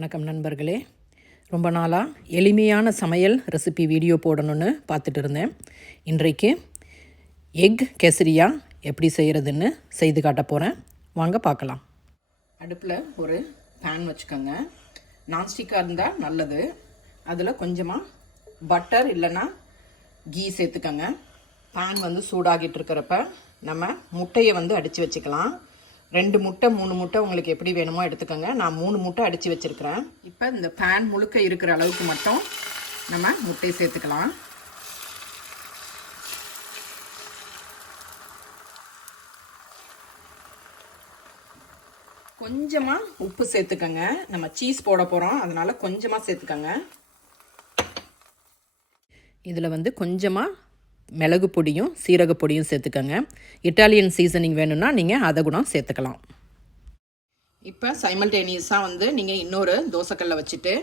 வணக்கம் நண்பர்களே. ரொம்ப நாளாக எளிமையான சமையல் ரெசிபி வீடியோ போடணும்னு பார்த்துட்டு இருந்தேன். இன்றைக்கு எக் கேசரியா எப்படி செய்கிறதுன்னு செய்து காட்ட போகிறேன் வாங்க பார்க்கலாம். அடுப்பில் ஒரு பேன் வச்சுக்கோங்க. நான்ஸ்டிக்காக இருந்தால் நல்லது. அதில் கொஞ்சமாக பட்டர் இல்லைன்னா கீ சேர்த்துக்கோங்க. பேன் வந்து சூடாகிட்டு இருக்கிறப்ப நம்ம முட்டையை வந்து அடித்து வச்சுக்கலாம். ரெண்டு முட்டை மூணு முட்டை உங்களுக்கு எப்படி வேணுமோ எடுத்துக்கோங்க. நான் மூணு முட்டை அடித்து வச்சுருக்கிறேன். இப்போ இந்த பேன் முழுக்க இருக்கிற அளவுக்கு மட்டும் நம்ம முட்டையை சேர்த்துக்கலாம். கொஞ்சமாக உப்பு சேர்த்துக்கோங்க. நம்ம சீஸ் போட போகிறோம் அதனால் கொஞ்சமாக சேர்த்துக்கோங்க. இதில் வந்து கொஞ்சமாக மிளகு பொடியும் சீரக பொடியும் சேர்த்துக்கோங்க. இட்டாலியன் சீசனிங் வேணும்னா நீங்கள் அதை கூட சேர்த்துக்கலாம். இப்போ சைமல்டேனியஸாக வந்து நீங்கள் இன்னொரு தோசைக்கல்லை வச்சுட்டு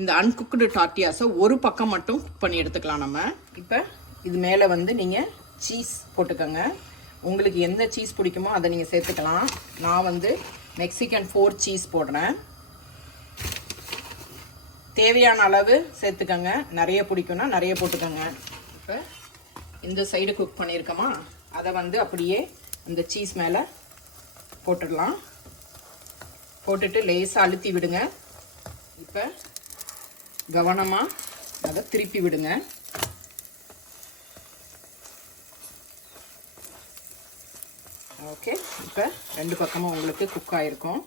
இந்த அன்குக்குடு டார்டியாஸை ஒரு பக்கம் மட்டும் குக் பண்ணி எடுத்துக்கலாம் நம்ம. இப்போ இது மேலே வந்து நீங்கள் சீஸ் போட்டுக்கோங்க. உங்களுக்கு எந்த சீஸ் பிடிக்குமோ அதை நீங்கள் சேர்த்துக்கலாம். நான் வந்து மெக்சிகன் ஃபோர் சீஸ் போடுறேன். தேவையான அளவு சேர்த்துக்கோங்க. நிறைய பிடிக்கும்னா நிறைய போட்டுக்கோங்க. இப்போ இந்த சைடு குக் பண்ணியிருக்கோமா? அதை வந்து அப்படியே அந்த சீஸ் மேலே போட்டுடலாம். போட்டுட்டு லேசாக அழுத்தி விடுங்க. இப்போ கவனமாக அதை திருப்பி விடுங்க. ஓகே இப்போ ரெண்டு பக்கமும் உங்களுக்கு குக் ஆகிருக்கும்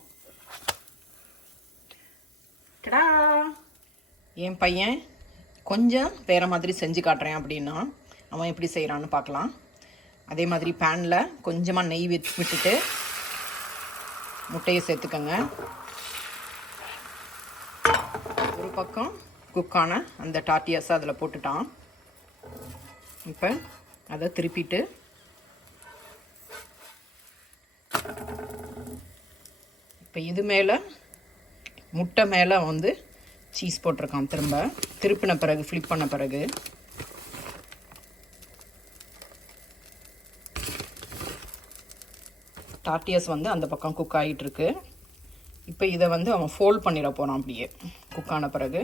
டடா என் பையன் கொஞ்சம் வேறு மாதிரி செஞ்சு காட்டுறேன் அப்படின்னா அவன் எப்படி செய்கிறான்னு பார்க்கலாம். அதே மாதிரி பேனில் கொஞ்சமாக நெய் வச்சு விட்டுட்டு முட்டையை சேர்த்துக்கோங்க. ஒரு பக்கம் குக்கான அந்த டாட்டியாஸை அதில் போட்டுட்டான். இப்போ அதை திருப்பிட்டு இப்போ இது மேலே முட்டை மேலே வந்து சீஸ் போட்டிருக்கான் திரும்ப. திருப்பின பிறகு ஃப்ளிப் பண்ண பிறகு டாட்டியஸ் வந்து அந்த பக்கம் குக் ஆகிட்டுருக்கு இப்போ இதை வந்து அவன் ஃபோல்ட் பண்ணிட போகிறான் அப்படியே குக் ஆன பிறகு.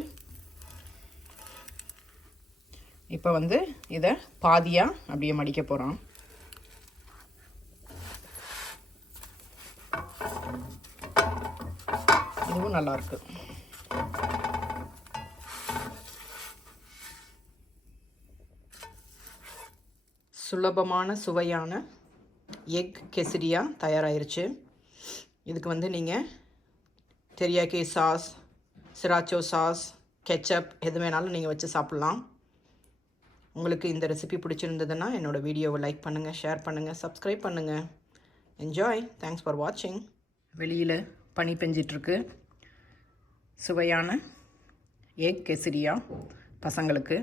இப்போ வந்து இதை பாதியாக அப்படியே மடிக்க போகிறான் இதுவும் நல்லாயிருக்கு சுலபமான சுவையான எக் கெசரியா தயாராகிருச்சு இதுக்கு வந்து நீங்கள் teriyaki sauce sriracha sauce ketchup எது வேணாலும் நீங்கள் வச்சு சாப்பிட்லாம். உங்களுக்கு இந்த ரெசிபி பிடிச்சிருந்ததுன்னா என்னோடய வீடியோவை லைக் பண்ணுங்கள் ஷேர் பண்ணுங்கள் சப்ஸ்கிரைப் பண்ணுங்கள் என்ஜாய் தேங்க்ஸ் ஃபார் வாட்சிங் வெளியில் பனி பெஞ்சிட்ருக்கு. சுவையான எக் கெசரியா பசங்களுக்கு.